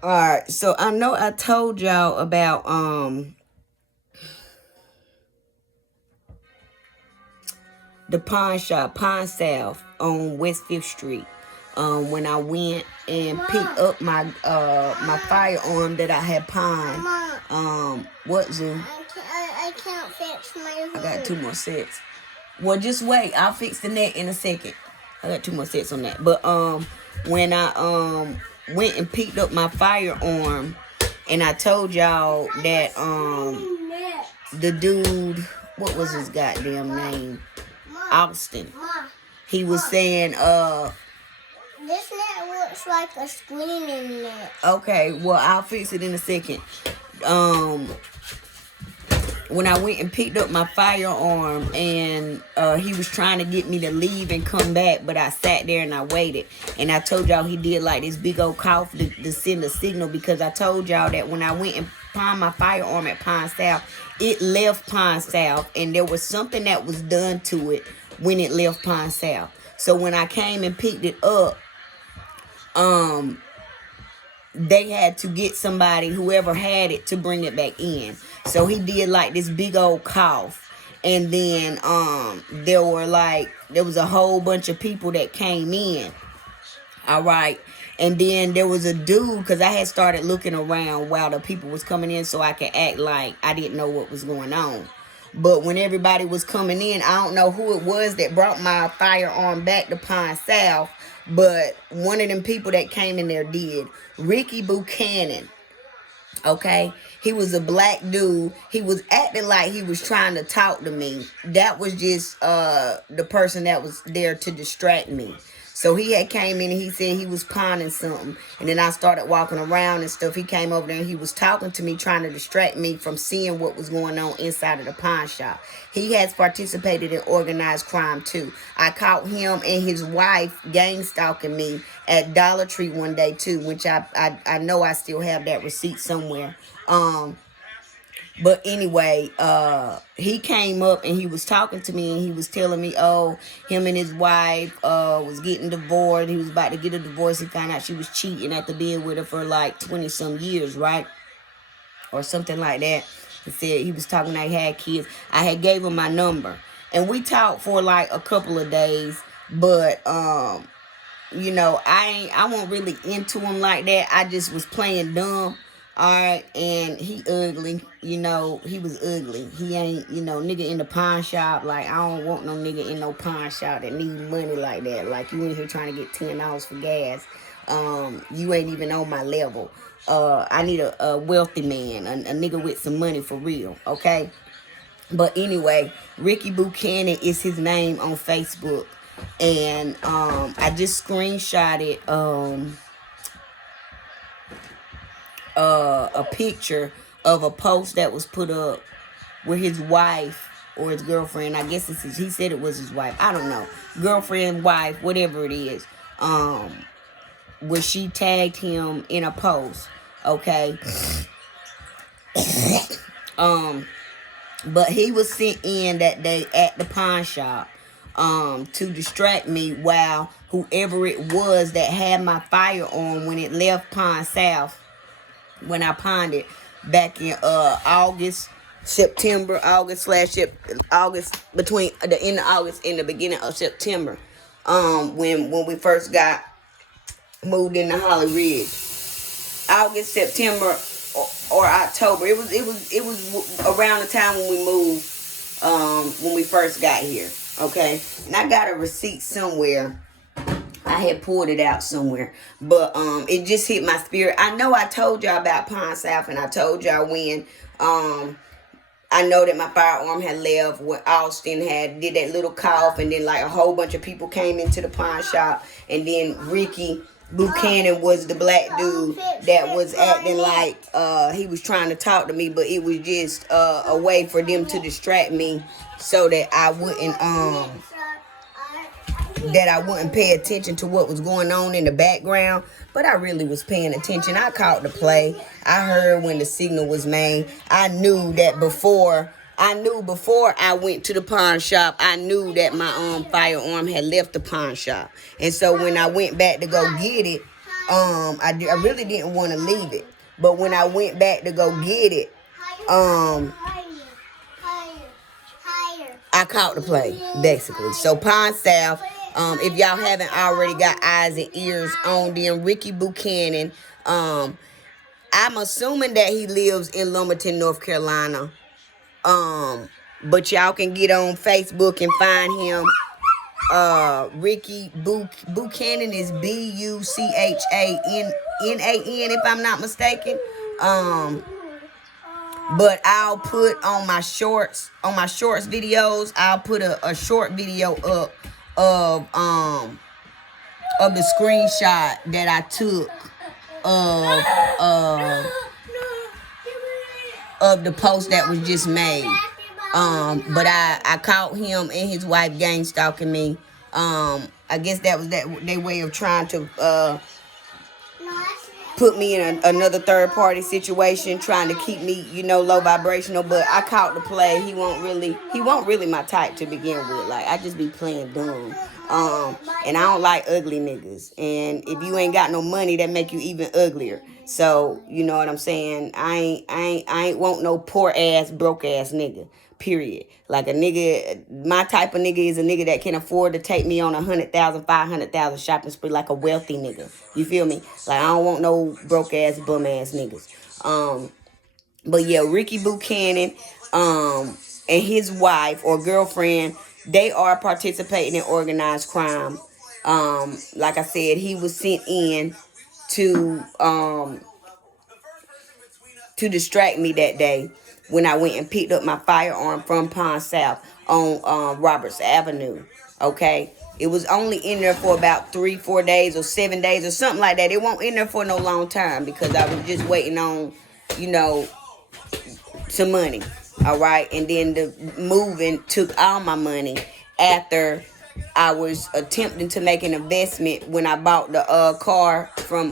All right, so I know I told y'all about the pawn shop, Pawn South on West Fifth Street. When I went and picked up my firearm that I had pawned. What, Zoom? I can't fix my I got 2 more sets. Well, just wait. I'll fix the net in a second. I got 2 more sets on that. But when I went and picked up my firearm, and I told y'all that the dude, what was his goddamn name? Austin. He was saying this net looks like a screaming net. Okay, well, I'll fix it in a second. When I went and picked up my firearm, and he was trying to get me to leave and come back, but I sat there and I waited. And I told y'all he did like this big old cough to send a signal, because I told y'all that when I went and pawned my firearm at Pawn South, it left Pawn South, and there was something that was done to it when it left Pawn South. So when I came and picked it up, they had to get somebody, whoever had it, to bring it back in. So he did like this big old cough. And then there was a whole bunch of people that came in. All right. And then there was a dude, because I had started looking around while the people was coming in so I could act like I didn't know what was going on. But when everybody was coming in, I don't know who it was that brought my firearm back to Pine South, but one of them people that came in there did. Ricky Buchanan. Okay, he was a black dude. He was acting like he was trying to talk to me. That was just the person that was there to distract me. So he had came in and he said he was pawning something. And then I started walking around and stuff. He came over there and he was talking to me, trying to distract me from seeing what was going on inside of the pawn shop. He has participated in organized crime too. I caught him and his wife gang stalking me at Dollar Tree one day too, which I know I still have that receipt somewhere. But anyway, he came up and he was talking to me and he was telling me, oh, him and his wife was getting divorced. He was about to get a divorce. He found out she was cheating after being with her for like 20 some years, right? Or something like that. He said he was talking like he had kids. I had gave him my number. And we talked for like a couple of days. But you know, I wasn't really into him like that. I just was playing dumb. Alright, and he ugly, you know, he was ugly. He ain't, you know, nigga in the pawn shop. Like, I don't want no nigga in no pawn shop that need money like that. Like, you in here trying to get $10 for gas. You ain't even on my level. I need a wealthy man, a nigga with some money for real, okay? But anyway, Ricky Buchanan is his name on Facebook. And I just screenshotted a picture of a post that was put up where his wife or his girlfriend, I guess he said it was his wife, I don't know, girlfriend, wife, whatever it is, where she tagged him in a post, okay? But he was sent in that day at the pawn shop to distract me while whoever it was that had my firearm when it left Pawn South, when I pawned it back in August, September, August, between the end of August and the beginning of September, when we first got moved into Holly Ridge. August, September, or October. It was around the time when we moved, when we first got here. Okay, and I got a receipt somewhere. I had pulled it out somewhere, but it just hit my spirit. I know I told y'all about Pawn South, and I told y'all when I know that my firearm had left when Austin did that little cough, and then like a whole bunch of people came into the pawn shop, and then Ricky Buchanan was the black dude that was acting like he was trying to talk to me, but it was just a way for them to distract me so that I wouldn't pay attention to what was going on in the background. But I really was paying attention. I caught the play. I heard when the signal was made. I knew before I went to the pawn shop, I knew that my firearm had left the pawn shop. And so when I went back to go get it, I really didn't want to leave it, but when I went back to go get it, I caught the play, basically. So Pond South, if y'all haven't already got eyes and ears on them, Ricky Buchanan, I'm assuming that he lives in Lumberton, North Carolina. But y'all can get on Facebook and find him. Ricky Buchanan is Buchanan, if I'm not mistaken. But I'll put on my shorts videos, I'll put a short video up of the screenshot that I took of the post that was just made. But I caught him and his wife gang stalking me. I guess that was their way of trying to put me in another third party situation, trying to keep me, low vibrational. But I caught the play. He won't really my type to begin with. Like, I just be playing dumb. And I don't like ugly niggas. And if you ain't got no money, that make you even uglier. So, you know what I'm saying? I ain't want no poor ass, broke ass nigga. Period. Like, a nigga, my type of nigga is a nigga that can afford to take me on 100,000, 500,000 shopping spree, like a wealthy nigga. You feel me? Like, I don't want no broke ass, bum ass niggas. But yeah, Ricky Buchanan, and his wife or girlfriend, they are participating in organized crime. Like I said, he was sent in to distract me that day when I went and picked up my firearm from Pond South on Roberts Avenue. Okay, it was only in there for about 3-4 days or 7 days or something like that. It won't in there for no long time because I was just waiting on, some money. All right, and then the moving took all my money after I was attempting to make an investment when I bought the car from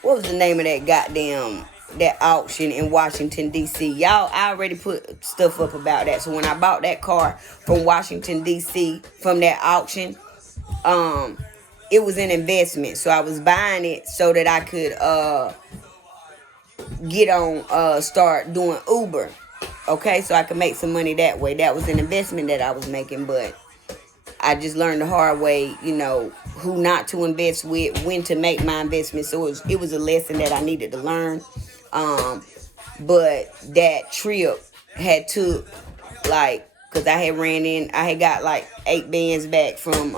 what was the name of that auction in Washington, D.C. Y'all, I already put stuff up about that. So when I bought that car from Washington, D.C. from that auction, it was an investment. So I was buying it so that I could get on, start doing Uber. Okay, so I could make some money that way. That was an investment that I was making, but I just learned the hard way, who not to invest with, when to make my investment. So it was a lesson that I needed to learn. But that trip had took, like, because I had got like 8 bands back from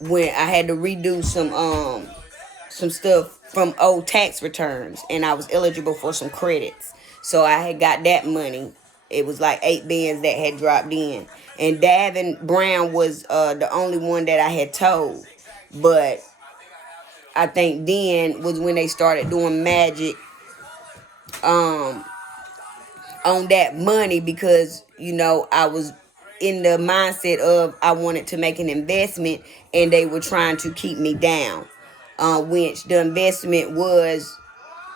when I had to redo some stuff from old tax returns, and I was eligible for some credits. So I had got that money. It was like 8 bands that had dropped in. And Davin Brown was the only one that I had told. But I think then was when they started doing magic on that money because, I was in the mindset of I wanted to make an investment and they were trying to keep me down. Which the investment was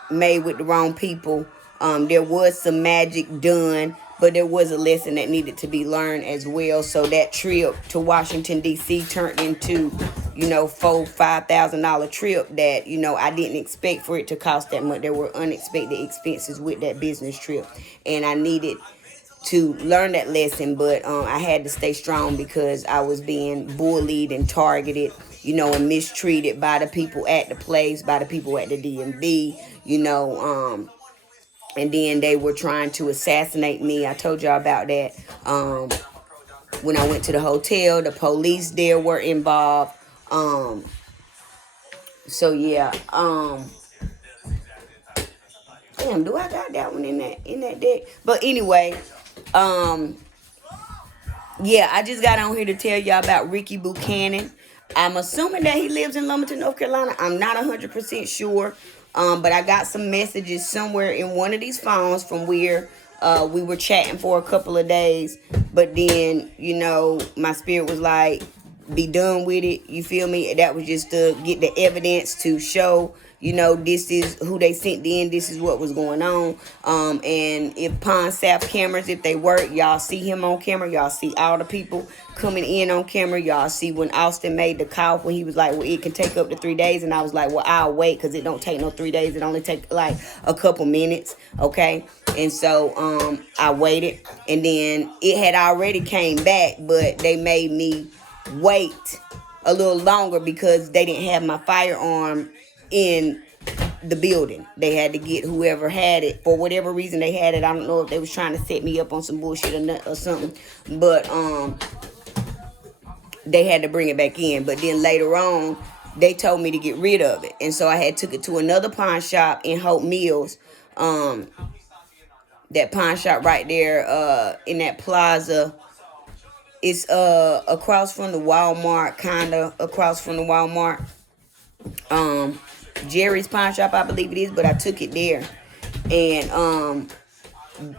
made with the wrong people. There was some magic done, but there was a lesson that needed to be learned as well. So that trip to Washington, D.C. turned into, $4,000-5,000 trip that, I didn't expect for it to cost that much. There were unexpected expenses with that business trip. And I needed to learn that lesson, but I had to stay strong because I was being bullied and targeted, and mistreated by the people at the place, by the people at the DMV, and then they were trying to assassinate me. I told y'all about that. When I went to the hotel, the police there were involved. So yeah. Damn, do I got that one in that deck? But anyway, yeah, I just got on here to tell y'all about Ricky Buchanan. I'm assuming that he lives in Lumberton, North Carolina. I'm not 100% sure. But I got some messages somewhere in one of these phones from where we were chatting for a couple of days. But then, my spirit was like, be done with it. You feel me? That was just to get the evidence to show, you know, this is who they sent in. This is what was going on. And if Pond South cameras, if they work, y'all see him on camera. Y'all see all the people coming in on camera. Y'all see when Austin made the call when he was like, well, it can take up to 3 days. And I was like, well, I'll wait because it don't take no 3 days. It only take like a couple minutes. Okay. And so I waited. And then it had already came back, but they made me wait a little longer because they didn't have my firearm in the building. They had to get whoever had it for whatever reason they had it. I don't know if they was trying to set me up on some bullshit or something, but they had to bring it back in. But then later on they told me to get rid of it, and so I had took it to another pawn shop in Hope Mills. That pawn shop right there in that plaza. It's across from the Walmart, kinda across from the Walmart. Jerry's pawn shop, I believe it is, but I took it there. And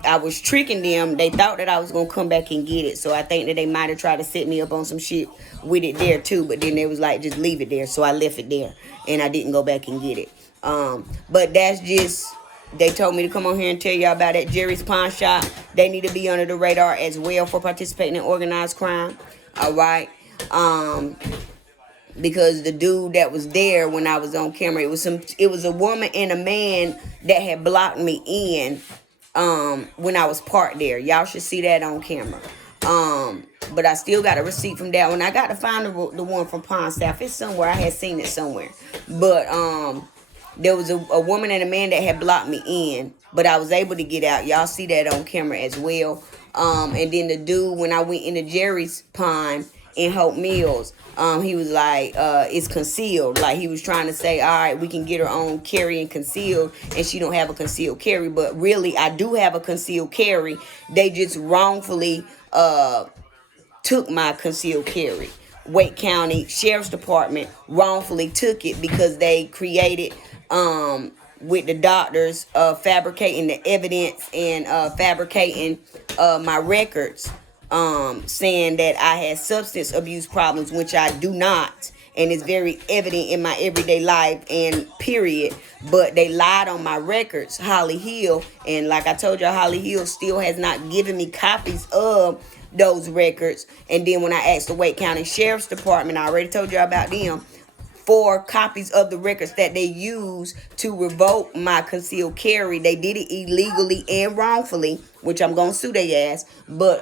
I was tricking them. They thought that I was gonna come back and get it. So I think that they might have tried to set me up on some shit with it there too. But then they was like, just leave it there. So I left it there and I didn't go back and get it. But that's just, they told me to come on here and tell y'all about that Jerry's pawn shop. They need to be under the radar as well for participating in organized crime. All right. Because the dude that was there when I was on camera, it was a woman and a man that had blocked me in when I was parked there. Y'all should see that on camera. But I still got a receipt from that one. I got to find the one from Pond South. It's somewhere. I had seen it somewhere. But there was a woman and a man that had blocked me in, but I was able to get out. Y'all see that on camera as well. And then the dude, when I went into Jerry's Pond in Hope Mills, he was like, it's concealed. Like he was trying to say, all right, we can get her on carry and concealed, and she don't have a concealed carry. But really, I do have a concealed carry. They just wrongfully took my concealed carry. Wake County Sheriff's Department wrongfully took it because they created with the doctors fabricating the evidence and fabricating my records, saying that I had substance abuse problems, which I do not, and it's very evident in my everyday life and period. But they lied on my records, Holly Hill, and like I told y'all, Holly Hill still has not given me copies of those records. And then when I asked the Wake County Sheriff's Department, I already told y'all about them, for copies of the records that they used to revoke my concealed carry. They did it illegally and wrongfully, which I'm gonna sue their ass. But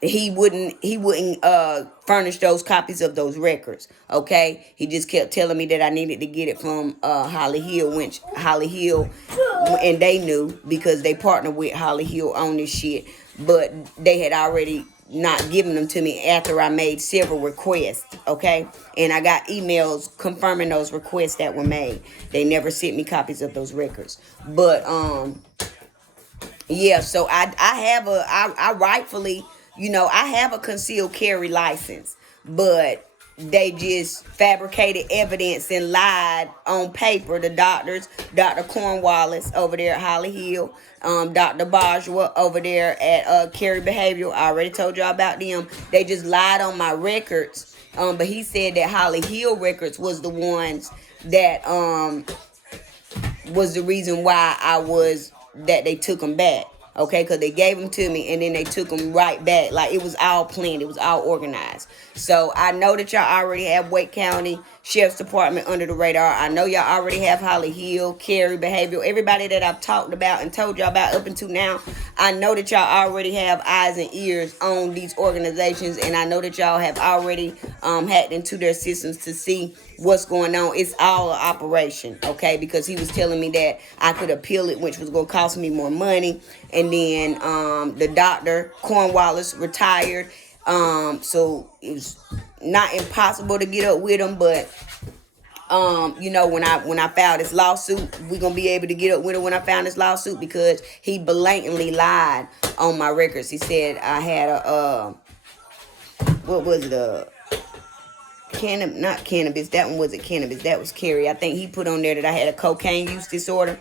he wouldn't furnish those copies of those records. Okay, he just kept telling me that I needed to get it from Holly Hill, which Holly Hill, and they knew because they partnered with Holly Hill on this shit, but they had already not giving them to me after I made several requests. Okay, and I got emails confirming those requests that were made. They never sent me copies of those records. But yeah, so I rightfully, you know, I have a concealed carry license, but they just fabricated evidence and lied on paper. The doctors, Dr. Cornwallis over there at Holly Hill, Dr. Bajwa over there at Carey Behavioral. I already told y'all about them. They just lied on my records. But he said that Holly Hill records was the ones that was the reason why that they took them back. Okay, because they gave them to me and then they took them right back. Like it was all planned. It was all organized. So I know that y'all already have Wake County Sheriff's Department under the radar. I know y'all already have Holly Hill, Carey Behavioral, everybody that I've talked about and told y'all about up until now. I know that y'all already have eyes and ears on these organizations, and I know that y'all have already hacked into their systems to see what's going on. It's all an operation, okay? Because he was telling me that I could appeal it, which was going to cost me more money. And then the doctor, Cornwallis, retired. So it was not impossible to get up with him, but you know, when I filed this lawsuit, we're gonna be able to get up with him when I found this lawsuit, because he blatantly lied on my records. He said I had a what was it, not cannabis, that one wasn't cannabis, that was Carey. I think he put on there that I had a cocaine use disorder.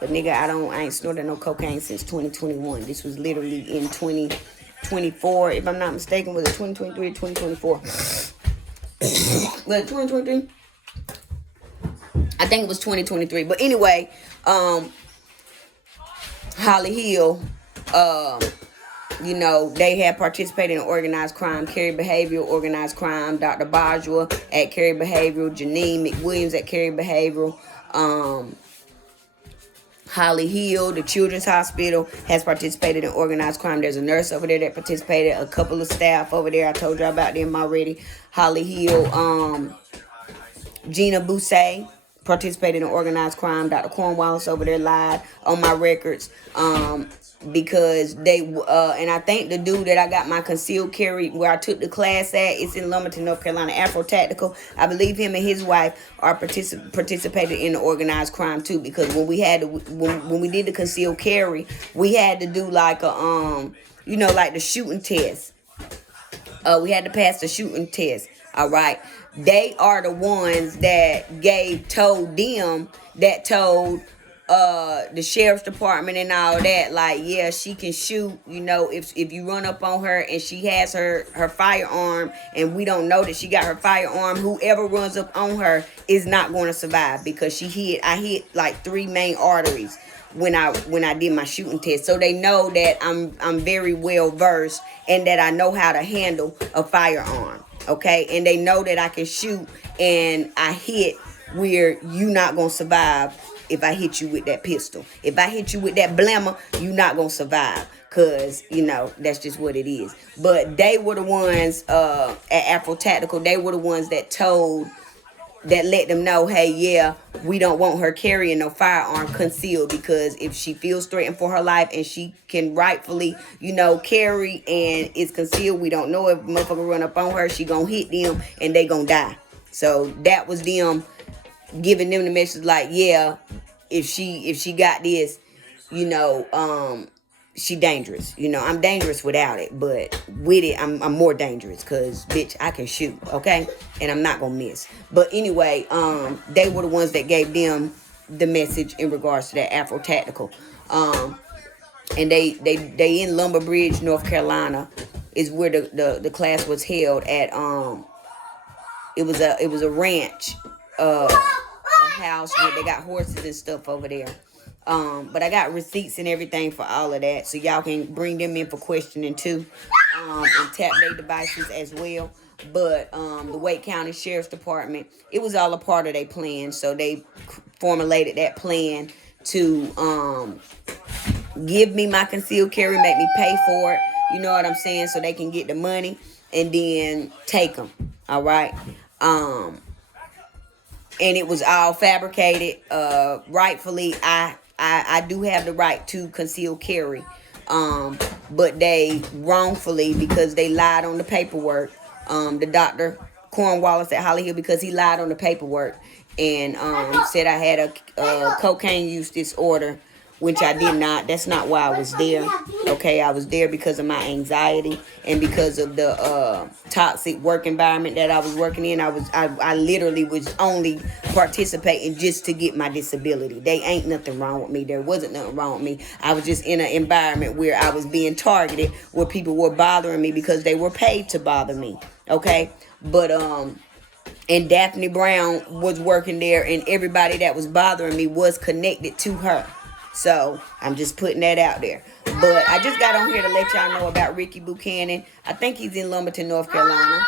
But nigga, I ain't snorted no cocaine since 2021. This was literally in 2020. 2024, if I'm not mistaken. Was it 2023 or 2024? Was it 2023? I think it was 2023. But anyway, Holly Hill, you know, they had participated in organized crime. Carrie Behavioral, organized crime. Dr. Bajwa at Carrie Behavioral. Janine McWilliams at Carrie Behavioral. Holly Hill, the Children's Hospital, has participated in organized crime. There's a nurse over there that participated. A couple of staff over there. I told you about them already. Holly Hill, Gina Bousset participated in organized crime. Dr. Cornwallis over there lied on my records. Because they and I think the dude that I got my concealed carry where I took the class at, it's in Lumberton, North Carolina, Afro Tactical. I believe him and his wife are participated in the organized crime too. Because when we had when we did the concealed carry, we had to do like a you know, like the shooting test. We had to pass the shooting test. All right. They are the ones that told the sheriff's department and all that, like, yeah, she can shoot, you know, if you run up on her and she has her firearm and we don't know that she got her firearm, whoever runs up on her is not going to survive, because I hit like 3 main arteries when I did my shooting test. So they know that I'm very well versed and that I know how to handle a firearm. Okay, and they know that I can shoot and I hit where you not gonna survive if I hit you with that pistol. If I hit you with that blammer, you not gonna survive, cause you know that's just what it is. But they were the ones at Afro Tactical. They were the ones that let them know, hey, yeah, we don't want her carrying no firearm concealed, because if she feels threatened for her life and she can rightfully, you know, carry and it's concealed, we don't know if motherfucker run up on her, she gonna hit them and they gonna die. So that was them giving them the message like, yeah, if she got this, you know, she dangerous. You know, I'm dangerous without it, but with it, I'm more dangerous, because, bitch, I can shoot, okay? And I'm not gonna miss. But anyway, they were the ones that gave them the message in regards to that Afro Tactical. And they in Lumber Bridge, North Carolina, is where the class was held at. It was a ranch, a house where they got horses and stuff over there. But I got receipts and everything for all of that, so y'all can bring them in for questioning too, and tap their devices as well. But the Wake County Sheriff's Department, it was all a part of their plan, so they formulated that plan to give me my concealed carry, make me pay for it, you know what I'm saying, so they can get the money and then take them. All right. And it was all fabricated. Rightfully, I do have the right to conceal carry. But they wrongfully, because they lied on the paperwork. The Dr. Cornwallis at Holly Hill, because he lied on the paperwork and said I had a cocaine use disorder, which I did not. That's not why I was there. Okay, I was there because of my anxiety and because of the toxic work environment that I was working in. I literally was only participating just to get my disability. They ain't nothing wrong with me. There wasn't nothing wrong with me. I was just in an environment where I was being targeted, where people were bothering me because they were paid to bother me. Okay, but and Daphne Brown was working there, and everybody that was bothering me was connected to her. So I'm just putting that out there. But I just got on here to let y'all know about Ricky Buchanan. I think he's in Lumberton, North Carolina.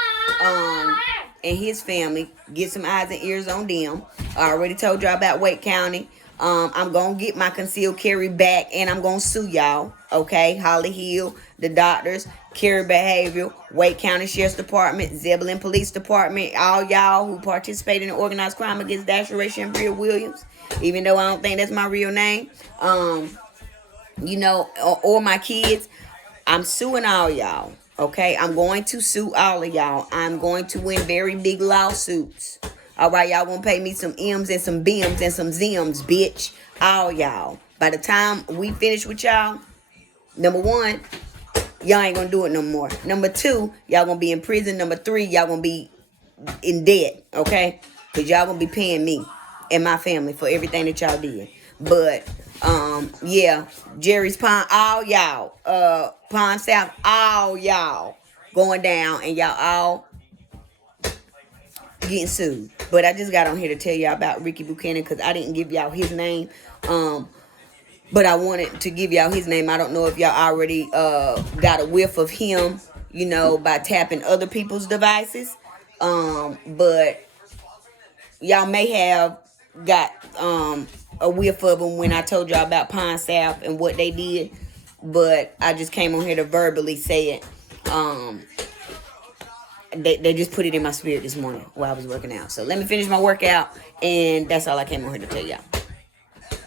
And his family. Get some eyes and ears on them. I already told y'all about Wake County. I'm going to get my concealed carry back, and I'm going to sue y'all. Okay? Holly Hill, the doctors, Carrie Behavioral, Wake County Sheriff's Department, Zebulon Police Department, all y'all who participated in organized crime against Dasha Ray Shambria Williams, even though I don't think that's my real name, you know, or my kids. I'm suing all y'all. Okay? I'm going to sue all of y'all. I'm going to win very big lawsuits. All right, y'all gonna pay me some M's and some B's and some Z's, bitch. All y'all. By the time we finish with y'all, number one, y'all ain't gonna do it no more. Number two, y'all gonna be in prison. Number three, y'all gonna be in debt, okay? Because y'all gonna be paying me and my family for everything that y'all did. But Yeah, Jerry's Pond, all y'all, Pond South, all y'all going down, and y'all all getting sued. But I just got on here to tell y'all about Ricky Buchanan because I didn't give y'all his name. But I wanted to give y'all his name. I don't know if y'all already got a whiff of him, by tapping other people's devices. But y'all may have got a whiff of them when I told y'all about Pine South and what they did. But I just came on here to verbally say it. They just put it in my spirit this morning while I was working out. So let me finish my workout, and that's all I came on here to tell y'all.